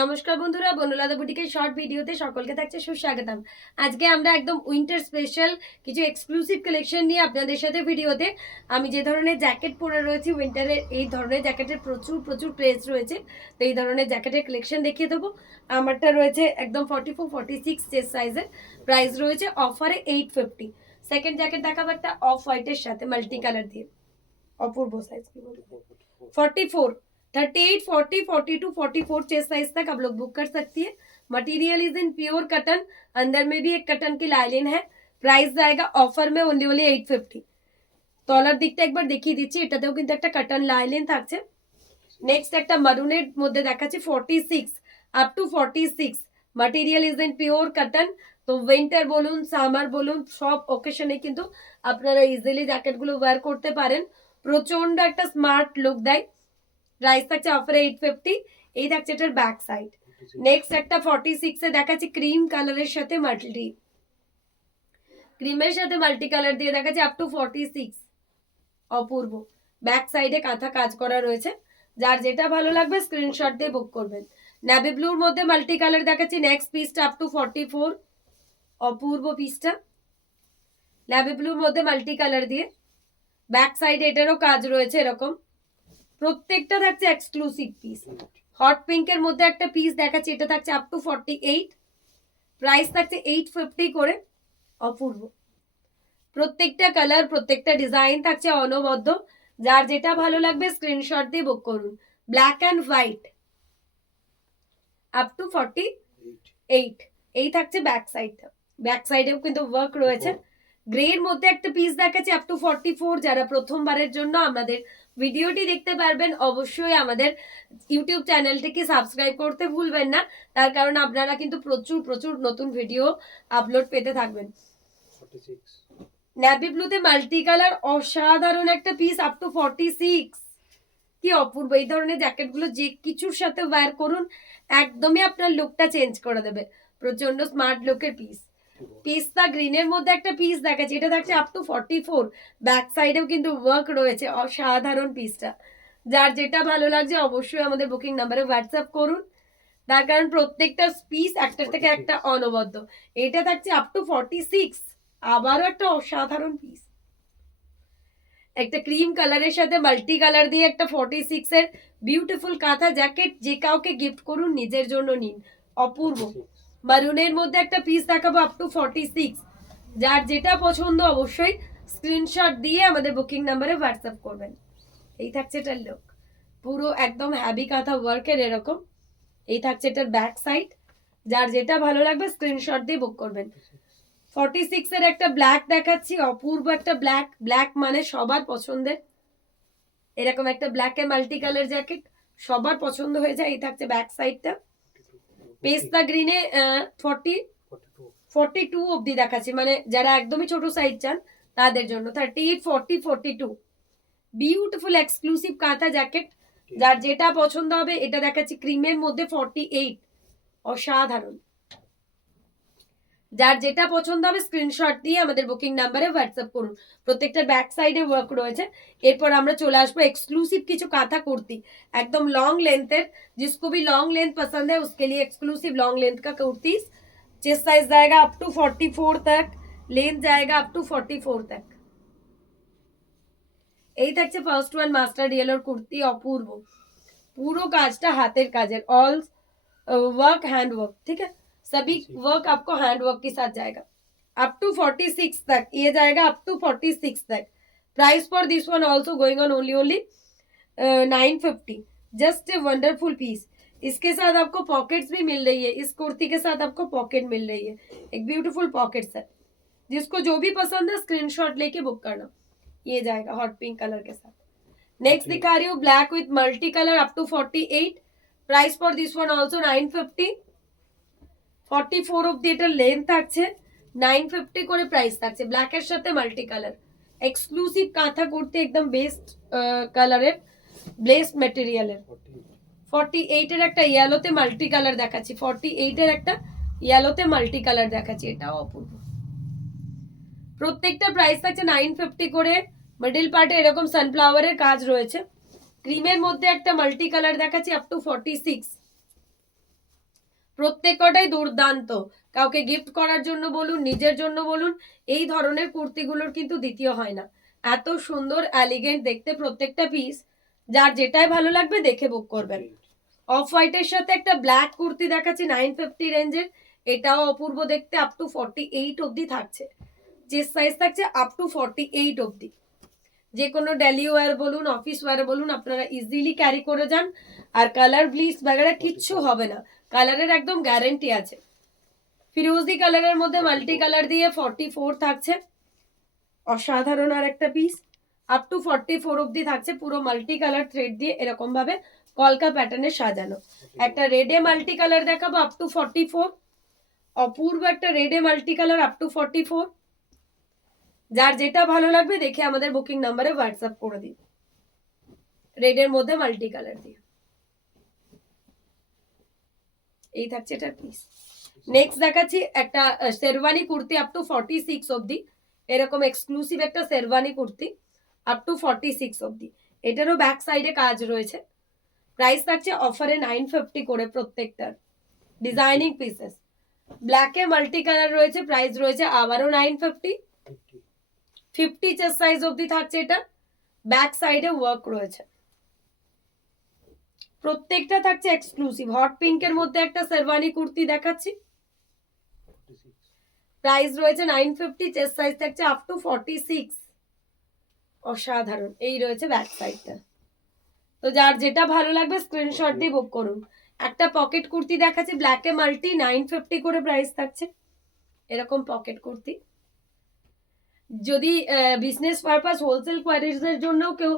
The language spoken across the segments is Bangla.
নমস্কার বন্ধুরা, বনলতা বুটিকের শর্ট ভিডিওতে সকলকে থাকছে সুস্বাগতম। আজকে আমরা একদম উইন্টার স্পেশাল কিছু এক্সক্লুসিভ কালেকশন নিয়ে আপনাদের সাথে ভিডিওতে আমি যে ধরনের জ্যাকেট পরে রয়েছি উইন্টারের, এই ধরনের জ্যাকেটের প্রচুর প্রচুর ক্রেজ রয়েছে। তো এই ধরনের জ্যাকেটের কালেকশন দেখিয়ে দেবো। আমারটা রয়েছে একদম 44-46 চেস্ট সাইজের, প্রাইস রয়েছে অফারে 850। সেকেন্ড জ্যাকেট দেখাবো একটা অফ হোয়াইটের সাথে মাল্টি কালার দিয়ে, অপূর্ব সাইজ, কি বলবো, 44, 38, 40, 42, 44 चेस्ट साइज तक आप लोग बुक कर सकती है। Material is in pure cotton, अंदर में भी एक कटन की लाइलिन है। প্রাইস জায়গা অফার মে ওনলি 850। তলার দিকটা একবার দেখিয়ে দিচ্ছি, এটাতেও কিন্তু একটা কাটন লাইলিন থাকছে। নেক্সট একটা মারুনের মধ্যে দেখাচ্ছি 46 up to 46, material is in pure cotton. তো উইন্টার বলুন, সামার বলুন, সব ওকেশনে কিন্তু আপনারা ইজিলি জ্যাকেটগুলো ওয়্যার করতে পারেন। প্রচন্ড একটা স্মার্ট লুক দেয়। প্রাইস থাকছে অফারে 850। এই থাকছে এটার ব্যাক সাইড। নেক্সট একটা 46 এ দেখাচ্ছি ক্রিম কালারের সাথে মাল্টি, ক্রিমের সাথে মাল্টি কালার দিয়ে দেখাচ্ছি আপ টু 46, অপূর্ব। ব্যাক সাইডে কাঁথা কাজ করা রয়েছে। যার যেটা ভালো লাগবে স্ক্রিনশট দিয়ে বুক করবেন। নেভি ব্লুর মধ্যে মাল্টি কালার দেখাচ্ছি। নেক্সট পিসটা আপ টু 44, অপূর্ব পিসটা নেভি ব্লুর মধ্যে মাল্টি কালার দিয়ে। ব্যাক সাইডে এটারও কাজ রয়েছে এরকম। প্রত্যেকটা থাকছে এক্সক্লুসিভ পিস। হট পিঙ্কের মধ্যে একটা পিস দেখাচ্ছি, এটা থাকছে আপ টু 48, প্রাইস থাকছে 850 করে, অপূর্ব। প্রত্যেকটা কালার, প্রত্যেকটা ডিজাইন থাকছে অনবদ্য। যার যেটা ভালো লাগবে স্ক্রিনশট দিয়ে বুক করুন। Black and white up to 48, এই থাকছে ব্যাক সাইডটা। ব্যাক সাইডেও কিন্তু ওয়ার্ক রয়েছে। গ্রের মধ্যে একটা পিস দেখাচ্ছি আপ টু 44। যারা প্রথমবারের জন্য আমাদের ভিডিওটি দেখতে পারবেন, অবশ্যই আমাদের ইউটিউব চ্যানেলটিকে সাবস্ক্রাইব করতে ভুলবেন না, তার কারণ আপনারা কিন্তু প্রচুর প্রচুর নতুন ভিডিও আপলোড পেতে থাকবেন। নেভি ব্লুতে মাল্টি কালার, অসাধারণ একটা পিস আপ টু 46, কি অপূর্ব। এই ধরনের জ্যাকেটগুলো যে কিছুর সাথে ওয়্যার করুন, একদমই আপনার লুকটা চেঞ্জ করে দেবে। প্রচন্ড স্মার্ট লুকের পিস। পিস্তা গ্রিনের মধ্যে একটা পিস দেখাচ্ছি, এটা থাকছে আপ টু 44। ব্যাক সাইডেও কিন্তু ওয়ার্ক রয়েছে, অসাধারণ পিসটা। যার যেটা ভালো লাগছে অবশ্যই আমাদের বুকিং নাম্বারে হোয়াটসঅ্যাপ করুন, তার কারণ প্রত্যেকটা পিস একটার থেকে একটা অনবদ্য। এটা থাকছে আপ টু 46, আবারও একটা অসাধারণ পিস। একটা ক্রিম কালারের সাথে মাল্টি কালার দিয়ে একটা 46 এর বিউটিফুল কাঁথা জ্যাকেট, যে কাউকে গিফট করুন, নিজের জন্য নিন, অপূর্ব। মারুনের মধ্যে একটা পিস দেখাবো আপ টু 46। যার যেটা পছন্দ অবশ্যই স্ক্রিনশট দিয়ে আমাদের বুকিং নাম্বারে হোয়াটসঅ্যাপ করবেন। এই থাকছে এটার লুক, পুরো একদম হ্যাভি কাঁথা ওয়ার্কের এরকম। এই থাকছে এটার ব্যাক সাইড। যার যেটা ভালো লাগবে স্ক্রিনশট দিয়ে বুক করবেন। 46 এর একটা ব্ল্যাক দেখাচ্ছি, অপূর্ব একটা ব্ল্যাক। ব্ল্যাক মানে সবার পছন্দের, এরকম একটা ব্ল্যাক এ মাল্টি কালার জ্যাকেট সবার পছন্দ হয়ে যায়। এই থাকছে ব্যাক সাইডটা। পেস্তা গ্রিনে 42 অব্দি দেখাচ্ছি, মানে যারা একদমই ছোট সাইজ চান তাদের জন্য। 38, 40, 42 বিউটিফুল এক্সক্লুসিভ কাঁথা জ্যাকেট। যার যেটা পছন্দ হবে। এটা দেখাচ্ছি ক্রিমের মধ্যে 48, অসাধারণ। যার যেটা পছন্দ হবে স্ক্রিনশট দিয়ে আমাদের বুকিং নাম্বারে হোয়াটসঅ্যাপ করুন। প্রত্যেকটা ব্যাক সাইডে ওয়ার্ক রয়েছে। এরপর আমরা চলে আসবো এক্সক্লুসিভ কিছু কাঁথা কুর্তি, একদম লং लेंथের। जिसको भी लॉन्ग लेंथ पसंद है उसके लिए एक्सक्लूसिव लॉन्ग लेंथ का कुर्तीज। चेस्ट साइज जाएगा अप टू 44 तक, लेंथ जाएगा अप टू 44 तक। এই থাকছে ফার্স্ট ওয়ান মাস্টার্ড ইয়েলোর কুর্তি, অপূর্ব। পুরো কাজটা হাতের কাজের, অল वर्क हैंड वर्क, ठीक है। सभी वर्क आपको हैंड वर्क के साथ जाएगा। अप टू 46 तक ये जाएगा, अप टू 46 तक। Price for this one also going on only 950। Just a wonderful piece. इसके साथ आपको पॉकेट्स भी मिल रही है। इस कुर्ती के साथ आपको पॉकेट मिल रही है, एक ब्यूटीफुल पॉकेट सेट। जिसको जो भी पसंद है स्क्रीनशॉट लेके बुक करना। ये जाएगा हॉट पिंक कलर के साथ। नेक्स्ट दिखा रही हूँ black with multi colour up to 48। Price for this one also 950। 44 অব্দি এটা লেন্থ থাকছে, 950 করে প্রাইস থাকছে। ব্ল্যাকের সাথে মাল্টি কালার এক্সক্লুসিভ কাঁথা কুর্তি, একদম বেস্ট কালারের, বেস্ট মেটেরিয়ালের। 48 এর একটা ইয়েলোতে মাল্টি কালার দেখাচ্ছি। 48 এর একটা ইয়েলোতে মাল্টি কালার দেখাচ্ছি, এটাও অপূর্ব। প্রত্যেকটা প্রাইস থাকছে 950 করে। মিডল পার্টে এরকম সানফ্লাওয়ারের কাজ রয়েছে। ক্রিমের মধ্যে একটা মাল্টি কালার দেখাচ্ছি আপ টু 46। প্রত্যেকটাই দুর্দান্ত, কাউকে গিফট করার জন্য বলুন, নিজের জন্য বলুন, এই ধরনের কুর্তিগুলোর কিন্তু দ্বিতীয় হয় না। এত সুন্দর এলিগেন্ট দেখতে প্রত্যেকটা পিস, যার যেটাই ভালো লাগবে দেখে বুক করবেন। অফ হোয়াইটের সাথে একটা ব্ল্যাক কুর্তি দেখাচ্ছি 950 রেঞ্জের, এটাও অপূর্ব দেখতে, আপ টু 48 অবধি থাকছে, যে সাইজ থাকছে আপ টু 48 অবধি। যে কোনো ডেলি ওয়্যার বলুন, অফিস ওয়্যার বলুন, আপনারা ইজিলি ক্যারি করে যান। আর কালার ব্লিচ বাগেরা কিচ্ছু হবে না, কালারের একদম গ্যারেন্টি আছে। ফিরোজি কালারের মধ্যে মাল্টি কালার দিয়ে 44 থাকছে, অসাধারণ আর একটা পিস, আপ টু 44 অবধি থাকছে, পুরো মাল্টি কালার থ্রেড দিয়ে এরকম ভাবে কলকা প্যাটার্নে সাজানো। একটা রেডে মাল্টি কালার দেখাবো আপ টু 44, অপূর্ব একটা রেডে মাল্টি কালার আপ টু 44। যার যেটা ভালো লাগবে দেখে আমাদের বুকিং নাম্বারে হোয়াটসঅ্যাপ করে দিন। রেডের মধ্যে মাল্টি কালার দিয়ে এই থাকছে এটার পিস। নেক্সট দেখাচ্ছি একটা শেরওয়ানি কুর্তি আপ টু 46 অবধি, এরকম এক্সক্লুসিভ একটা শেরওয়ানি কুর্তি আপ টু 46 অবধি, এটারও ব্যাক সাইডে কাজ রয়েছে। প্রাইস থাকছে অফারে 950 করে প্রত্যেকটার, ডিজাইনিং পিসেস, ব্ল্যাকে মাল্টি কালার রয়েছে, প্রাইস রয়েছে আবারও 950। 50 চেস্ট সাইজ অবধি থাকছে, এটা ব্যাক সাইডে ওয়ার্ক রয়েছে, প্রত্যেকটা থাকছে এক্সক্লুসিভ। হট পিঙ্কের মধ্যে একটা শেরওয়ানি কুর্তি দেখাচ্ছি, প্রাইস রয়েছে 950, চেস্ট সাইজ থাকছে আপ টু 46, অসাধারণ। এই রয়েছে ব্যাক সাইডটা। তো যার যেটা ভালো লাগবে স্ক্রিনশট দিয়ে বুক করুন। একটা পকেট কুর্তি দেখাচ্ছি ব্ল্যাকে মাল্টি, 950 করে প্রাইস থাকছে, এরকম পকেট কুর্তি। যদি বিজনেস পারপাস হোলসেল কোয়ারিজের জন্যও কেউ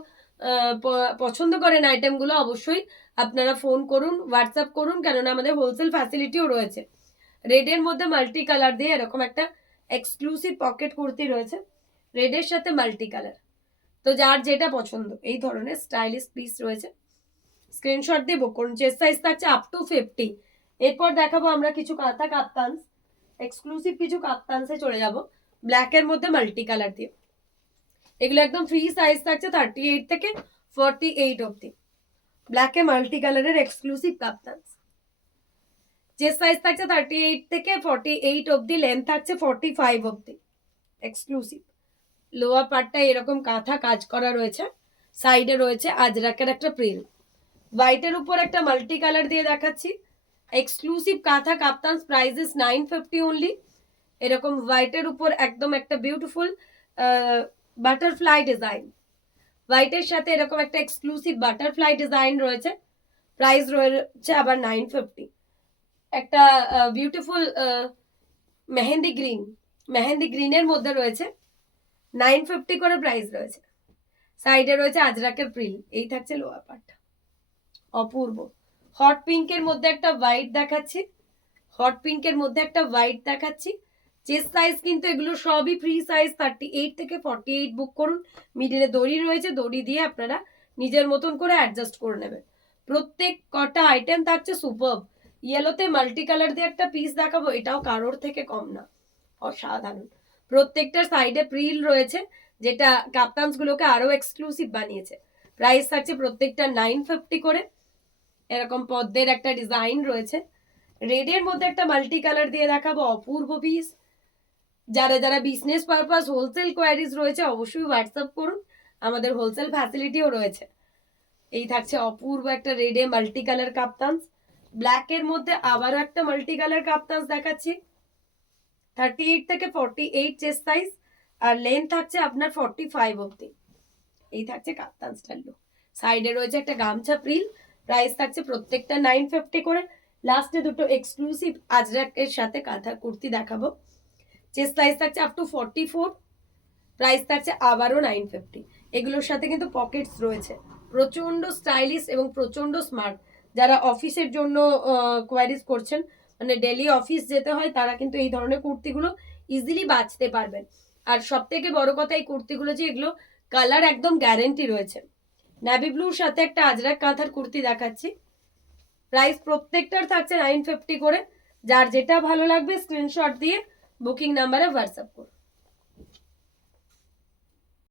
পছন্দ করেন আইটেমগুলো, অবশ্যই আপনারা ফোন করুন, হোয়াটসঅ্যাপ করুন, কেননা আমাদের হোলসেল ফ্যাসিলিটিও রয়েছে। রেডের মধ্যে মাল্টি কালার দিয়ে এরকম একটা এক্সক্লুসিভ পকেট কুর্তি রয়েছে, রেডের সাথে মাল্টি কালার। তো যার যেটা পছন্দ এই ধরনের স্টাইলিশ পিস রয়েছে, স্ক্রিনশট দিয়ে বুক করুন। চেস্ট সাইজ থাকছে আপ টু 50। এরপর দেখাবো আমরা কিছু কাঁথা কাপ্তানস, এক্সক্লুসিভ কিছু কাপ্তানসে চলে যাব, ব্ল্যাকের মধ্যে মাল্টি কালার দিয়ে। এগুলো একদম ফ্রি সাইজ থাকছে 38 থেকে 48 অবধি, ব্ল্যাকে মাল্টি কালারের এক্সক্লুসিভ কাপ্তানস। চেস্ট সাইজ থাকছে 38 থেকে 48 অবধি, লেন্থ থাকছে 45 অবধি, এক্সক্লুসিভ। লোয়ার পার্টটা এরকম কাঁথা কাজ করা রয়েছে, সাইডে রয়েছে আজরাকের একটা প্রিল, হোয়াইটের উপর একটা মাল্টি কালার দিয়ে দেখাচ্ছি, এক্সক্লুসিভ কাঁথা কাপ্তানস, প্রাইসেস 950 অনলি। এরকম হোয়াইটের উপর একদম একটা বিউটিফুল বাটারফ্লাই ডিজাইন, হোয়াইটের সাথে এরকম একটা এক্সক্লুসিভ বাটারফ্লাই ডিজাইন রয়েছে, প্রাইস রয়েছে আবার 950। একটা বিউটিফুল মেহেন্দি গ্রিনের মধ্যে রয়েছে, 950 করে প্রাইস রয়েছে, সাইডে রয়েছে আজরাকের প্রিল। এই থাকছে লোয়ার পার্ট, অপূর্ব। হট পিঙ্কের মধ্যে একটা হোয়াইট দেখাচ্ছি, হট পিঙ্কের মধ্যে একটা হোয়াইট দেখাচ্ছি। চেস্ট সাইজ কিন্তু এগুলো সবই ফ্রি সাইজ, 38 থেকে 48 বুক করুন। মিডিলে দড়ি রয়েছে, দড়ি দিয়ে আপনারা নিজের মতন করে অ্যাডজাস্ট করে নেবেন। প্রত্যেক কটা আইটেম থাকছে সুপারব। ইয়েলোতে মাল্টি কালার দিয়ে একটা পিস দেখাবো, এটাও কারোর থেকে কম না, অসাধারণ। প্রত্যেকটার সাইডে প্রিল রয়েছে, যেটা কাপ্তানস গুলোকে আরো এক্সক্লুসিভ বানিয়েছে। প্রাইস থাকছে প্রত্যেকটা 950 করে। এরকম পদ্মের একটা ডিজাইন রয়েছে, রেডের মধ্যে একটা মাল্টি কালার দিয়ে দেখাবো, অপূর্ব পিস। যারা যারা বিজনেস পারপাস হোলসেল কোয়ারিজ রয়েছে অবশ্যই হোয়াটসঅ্যাপ করুন, আমাদের হোলসেল ফ্যাসিলিটিও রয়েছে। এই থাকছে অপূর্ব একটা রেডে মাল্টি কালার কাপ্তানস, ব্ল্যাকের মধ্যে আবারও একটা মাল্টি কালার কাপ্তানস দেখাচ্ছি, 38 থেকে 48 চেস্ট সাইজ, আর লেন্থ থাকছে আপনার 45 অবধি। এই থাকছে কাপ্তানসটার লুক। সাইডে রয়েছে একটা গামছা প্রিল, প্রাইস থাকছে প্রত্যেকটা 950 করে। লাস্টে দুটো এক্সক্লুসিভ আজরাকের সাথে কাঁথা কুর্তি দেখাবো, চেস্ট সাইজ থাকছে আপ টু 44, প্রাইস থাকছে আবারও 950। এগুলোর সাথে কিন্তু পকেটস রয়েছে, প্রচন্ড স্টাইলিশ এবং প্রচন্ড স্মার্ট। যারা অফিসের জন্য কোয়ারিজ করছেন, মানে ডেলি অফিস যেতে হয়, তারা কিন্তু এই ধরনের কুর্তিগুলো ইজিলি বাঁচতে পারবেন। আর সব থেকে বড় কথা এই কুর্তিগুলো যে এগুলো কালার একদম গ্যারেন্টি রয়েছে। নেভি ব্লুর সাথে একটা আজরাক কাঁথার কুর্তি দেখাচ্ছি, প্রাইস প্রত্যেকটার থাকছে 950 করে। যার যেটা ভালো লাগবে স্ক্রিনশট দিয়ে বুকিং নাম্বারে হোয়াটসঅ্যাপ করুন।